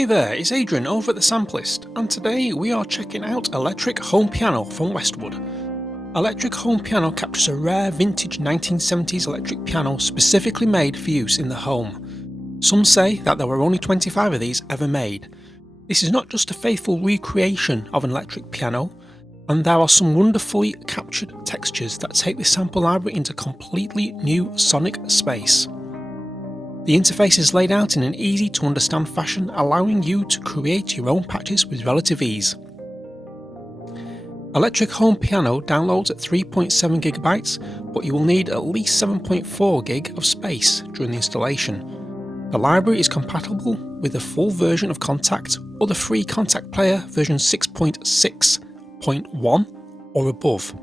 Hey there, it's Adrian over at the Sampleist, and today we are checking out Electric Home Piano from Westwood. Electric Home Piano captures a rare vintage 1970s electric piano specifically made for use in the home. Some say that there were only 25 of these ever made. This is not just a faithful recreation of an electric piano, and there are some wonderfully captured textures that take this sample library into completely new sonic space. The interface is laid out in an easy to understand fashion, allowing you to create your own patches with relative ease. Electric Home Piano downloads at 3.7GB, but you will need at least 7.4GB of space during the installation. The library is compatible with the full version of Kontakt or the free Kontakt Player version 6.6.1 or above.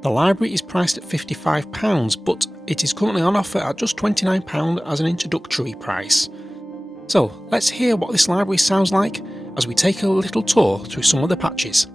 The library is priced at £55, but it is currently on offer at just £29 as an introductory price. So let's hear what this library sounds like as we take a little tour through some of the patches.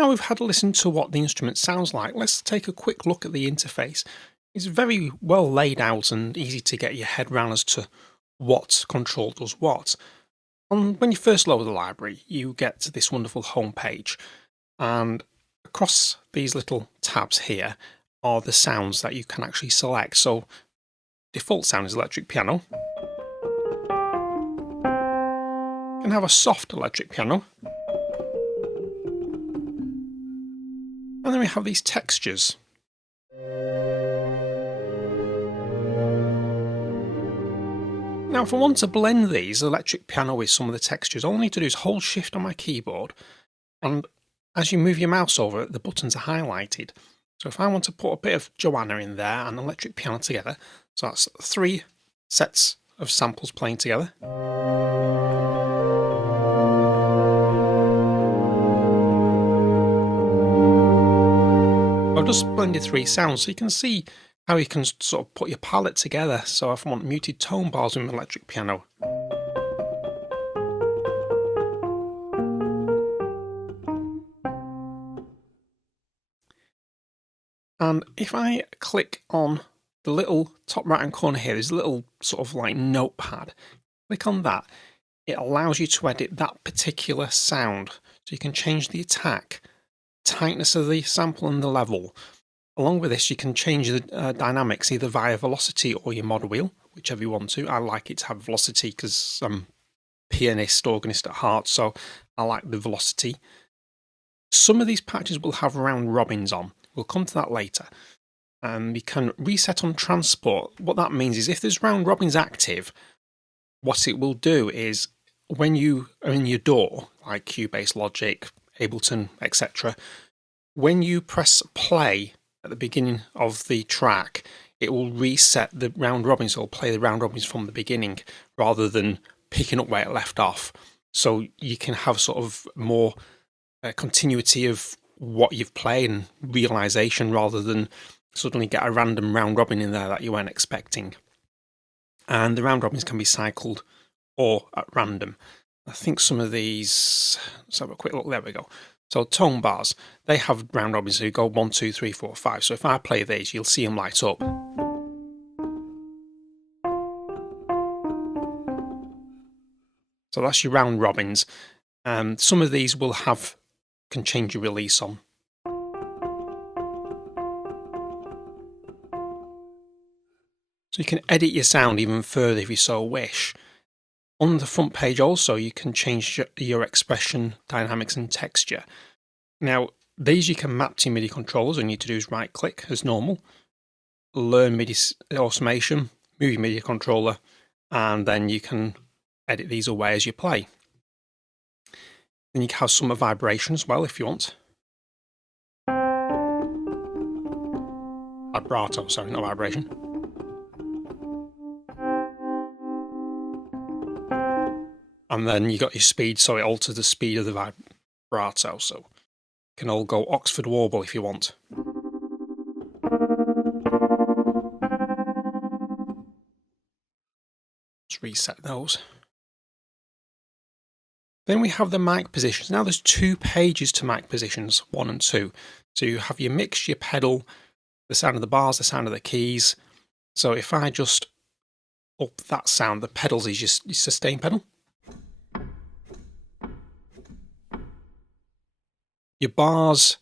Now we've had a listen to what the instrument sounds like, let's take a quick look at the interface. It's very well laid out and easy to get your head around as to what control does what. When you first load the library, you get to this wonderful home page, and across these little tabs here are the sounds that you can actually select. So default sound is electric piano. You can have a soft electric piano. And then we have these textures. Now if I want to blend these electric piano with some of the textures, all I need to do is hold shift on my keyboard, and as you move your mouse over it, the buttons are highlighted. So if I want to put a bit of Joanna in there and electric piano together, so that's 3 sets of samples playing together. I've just blended 3 sounds, so you can see how you can sort of put your palette together. So if I want muted tone bars with an electric piano, and if I click on the little top right hand corner here, there's a little sort of like notepad. Click on that, it allows you to edit that particular sound. So you can change the attack, tightness of the sample and the level. Along with this, you can change the dynamics either via velocity or your mod wheel, whichever you want to. I like it to have velocity because I'm pianist, organist at heart, so I like the velocity. Some of these patches will have round robins on. We'll come to that later. You can reset on transport. What that means is if there's round robins active, what it will do is when you are in your DAW, like Cubase, Logic, Ableton, etc., when you press play at the beginning of the track, it will reset the round robins, or play the round robins from the beginning rather than picking up where it left off. So you can have sort of more continuity of what you've played and realization rather than suddenly get a random round robin in there that you weren't expecting. And the round robins can be cycled or at random. I think some of these, let's have a quick look, there we go. So tone bars, they have round robins, so you go 1, 2, 3, 4, 5. So if I play these, you'll see them light up. So that's your round robins. Some of these will can change your release on. So you can edit your sound even further if you so wish. On the front page also, you can change your expression, dynamics and texture. Now, these you can map to your MIDI controllers. All you need to do is right click as normal, learn MIDI automation, move your MIDI controller, and then you can edit these away as you play. Then you can have some vibration as well if you want. Vibrato, sorry, not vibration. And then you got your speed, so it alters the speed of the vibrato. So you can all go Oxford warble if you want. Let's reset those. Then we have the mic positions. Now there's 2 pages to mic positions, 1 and 2. So you have your mix, your pedal, the sound of the bars, the sound of the keys. So if I just up that sound, the pedals is your sustain pedal. Your bars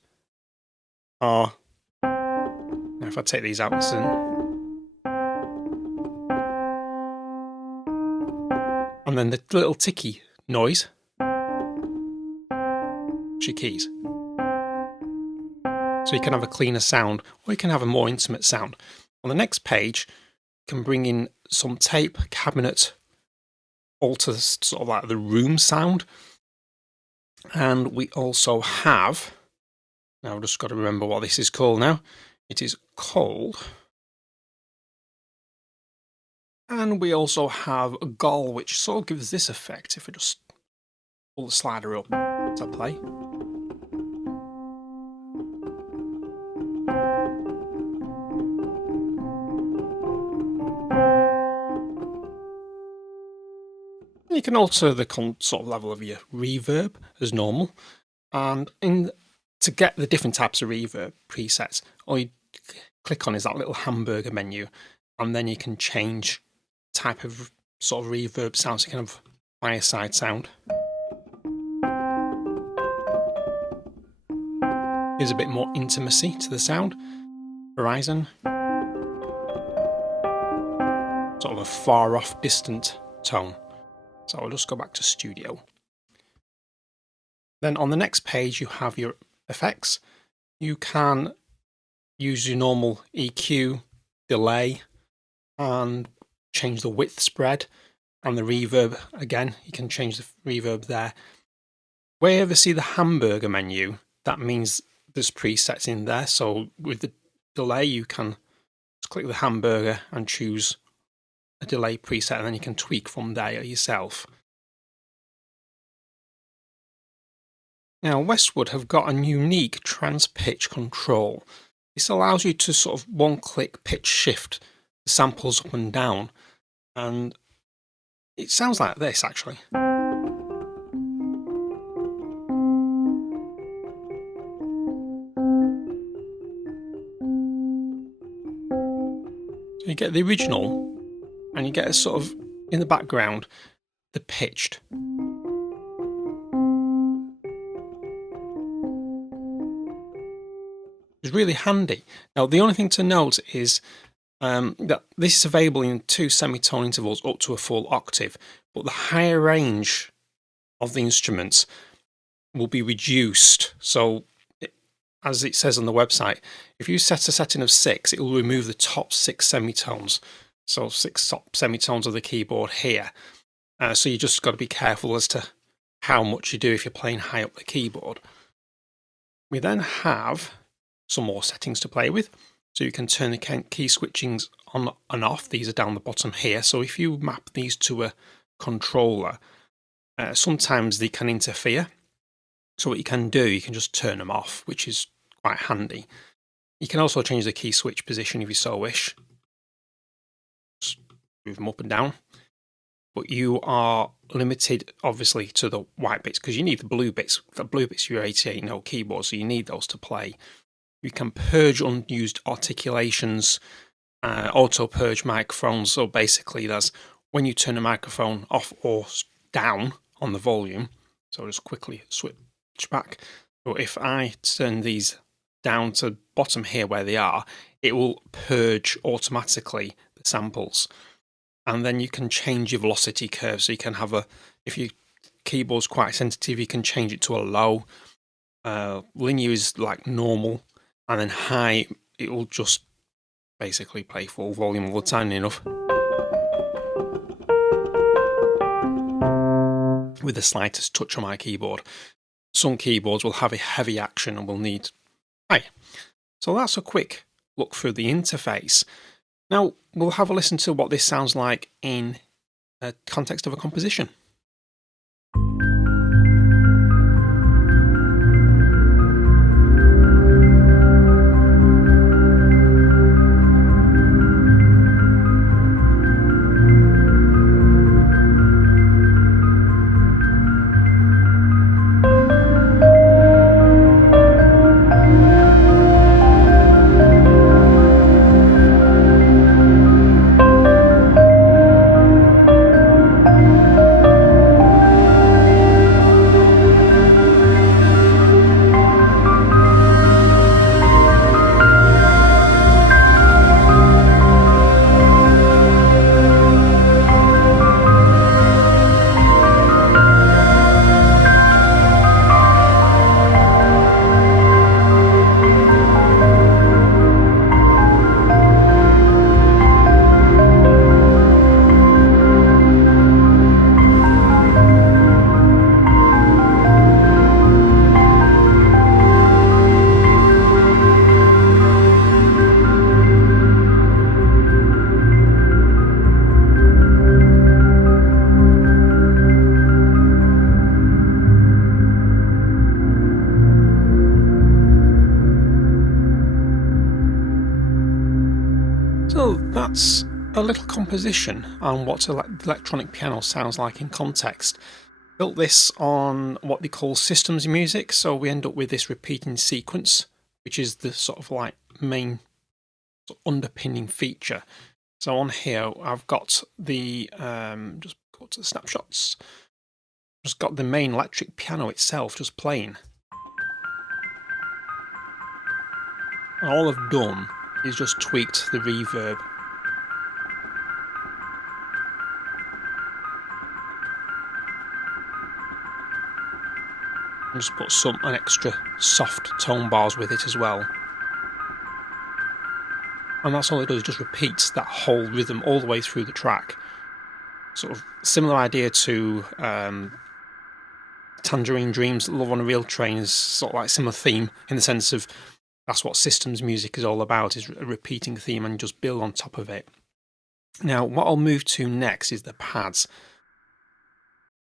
are, now if I take these out, and then the little ticky noise, your keys. So you can have a cleaner sound, or you can have a more intimate sound. On the next page, you can bring in some tape, cabinet, alter sort of like the room sound. And we also have, now I've just got to remember what this is called now. It is called, and we also have a goal, which sort of gives this effect. If we just pull the slider up to play. You can alter the sort of level of your reverb as normal. And in to get the different types of reverb presets, all you click on is that little hamburger menu, and then you can change type of sort of reverb sound, so you can have fireside sound. Gives a bit more intimacy to the sound. Horizon. Sort of a far off distant tone. So I'll just go back to studio. Then on the next page you have your effects. You can use your normal EQ, delay, and change the width spread, and the reverb. Again, you can change the reverb there. Where you ever see the hamburger menu, that means there's presets in there. So with the delay, you can just click the hamburger and choose a delay preset, and then you can tweak from there yourself. Now, Westwood have got a unique trans-pitch control. This allows you to sort of one-click pitch shift the samples up and down, and it sounds like this actually. So you get the original, and you get a sort of, in the background, the pitched. It's really handy. Now, the only thing to note is that this is available in 2 semitone intervals up to a full octave, but the higher range of the instruments will be reduced. So, as it says on the website, if you set a setting of 6, it will remove the top 6 semitones. So 6 top semitones of the keyboard here. So you just got to be careful as to how much you do if you're playing high up the keyboard. We then have some more settings to play with. So you can turn the key switchings on and off. These are down the bottom here. So if you map these to a controller, sometimes they can interfere. So what you can do, you can just turn them off, which is quite handy. You can also change the key switch position if you so wish. Just move them up and down. But you are limited, obviously, to the white bits, because you need the blue bits. The blue bits are your 88-note keyboard, so you need those to play. You can purge unused articulations, auto-purge microphones. So basically, that's when you turn a microphone off or down on the volume. So I'll just quickly switch back. So if I turn these down to the bottom here where they are, it will purge automatically the samples. And then you can change your velocity curve. So you can have if your keyboard's quite sensitive, you can change it to a low. Linear is like normal. And then high, it will just basically play full volume all the time enough. With the slightest touch on my keyboard. Some keyboards will have a heavy action and will need high. So that's a quick look through the interface. Now we'll have a listen to what this sounds like in the context of a composition. So that's a little composition on what electronic piano sounds like in context. Built this on what they call systems music, so we end up with this repeating sequence, which is the sort of like main sort of underpinning feature. So on here, I've got the just go to the snapshots. Just got the main electric piano itself just playing. And all I've done is just tweaked the reverb. And just put an extra soft tone bars with it as well. And that's all it does, it just repeats that whole rhythm all the way through the track. Sort of similar idea to Tangerine Dream's Love on a Real Train, is sort of like similar theme in the sense of that's what systems music is all about, is a repeating theme and just build on top of it. Now, what I'll move to next is the pads.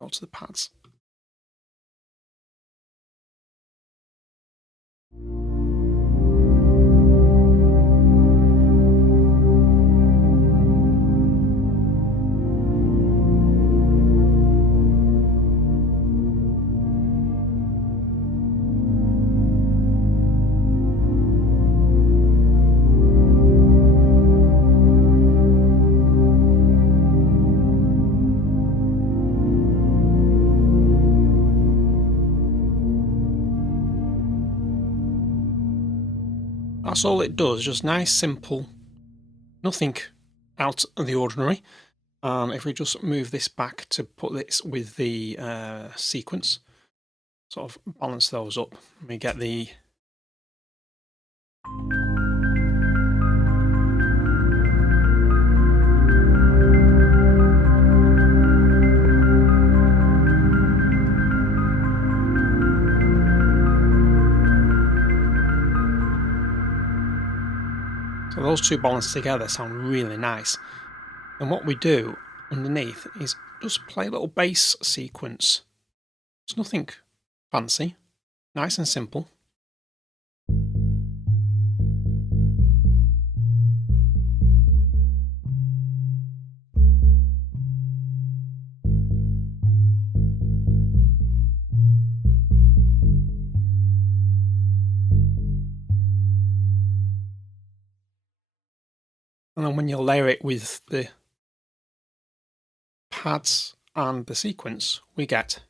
Go to the pads. That's all it does, just nice, simple, nothing out of the ordinary. If we just move this back to put this with the sequence, sort of balance those up, we get the so those two balanced together sound really nice. And what we do underneath is just play a little bass sequence. It's nothing fancy, nice and simple. And then when you layer it with the pads and the sequence, we get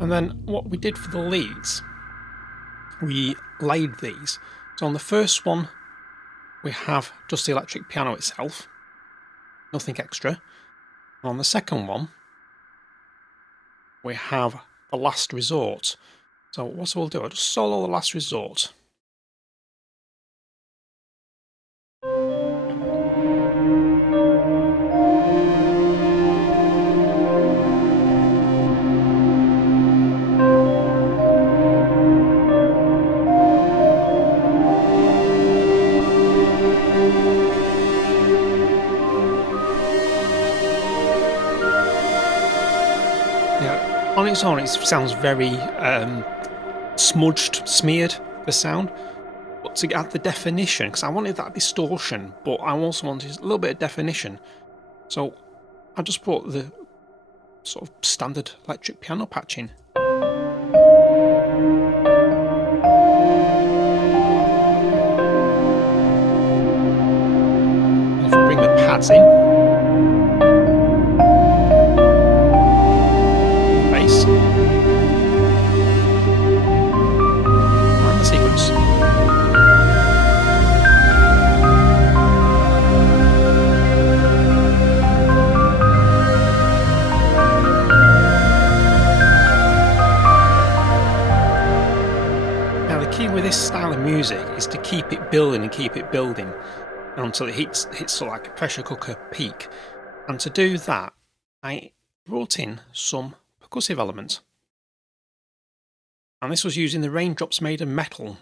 and then what we did for the leads, we laid these. So on the first one, we have just the electric piano itself, nothing extra. And on the second one, we have the last resort. So what we'll do, I'll just solo the last resort. On its own, it sounds very smudged, smeared, the sound. But to add the definition, because I wanted that distortion, but I also wanted a little bit of definition. So I just brought the sort of standard electric piano patching. And if we bring the pads in, and the sequence. Now the key with this style of music is to keep it building and keep it building until it hits sort of like a pressure cooker peak. And to do that, I brought in some percussive elements. And this was using the raindrops made of metal.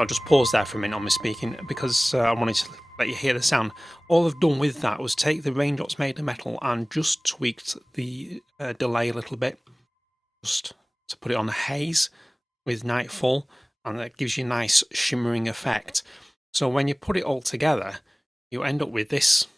I'll just pause there for a minute on my speaking because I wanted to let you hear the sound. All I've done with that was take the Raindrops Made of Metal and just tweaked the delay a little bit, just to put it on a haze with Nightfall, and that gives you a nice shimmering effect. So when you put it all together, you end up with this.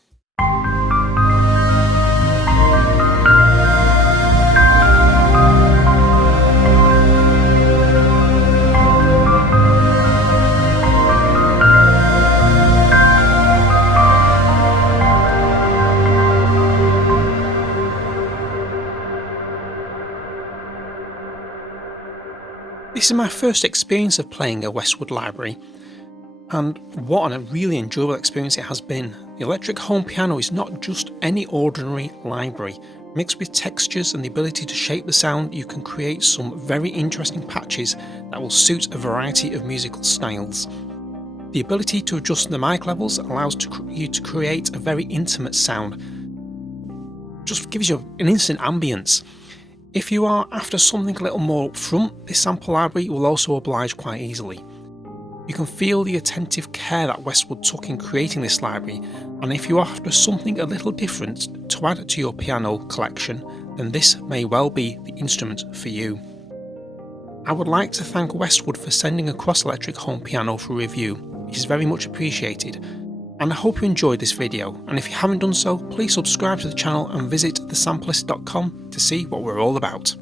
This is my first experience of playing a Westwood library, and what a really enjoyable experience it has been. The electric home piano is not just any ordinary library. Mixed with textures and the ability to shape the sound, you can create some very interesting patches that will suit a variety of musical styles. The ability to adjust the mic levels allows you to create a very intimate sound. Just gives you an instant ambience. If you are after something a little more upfront, this sample library will also oblige quite easily. You can feel the attentive care that Westwood took in creating this library, and if you are after something a little different to add to your piano collection, then this may well be the instrument for you. I would like to thank Westwood for sending across Electric Home Piano for review. It is very much appreciated. And I hope you enjoyed this video, and if you haven't done so, please subscribe to the channel and visit thesampleist.com to see what we're all about.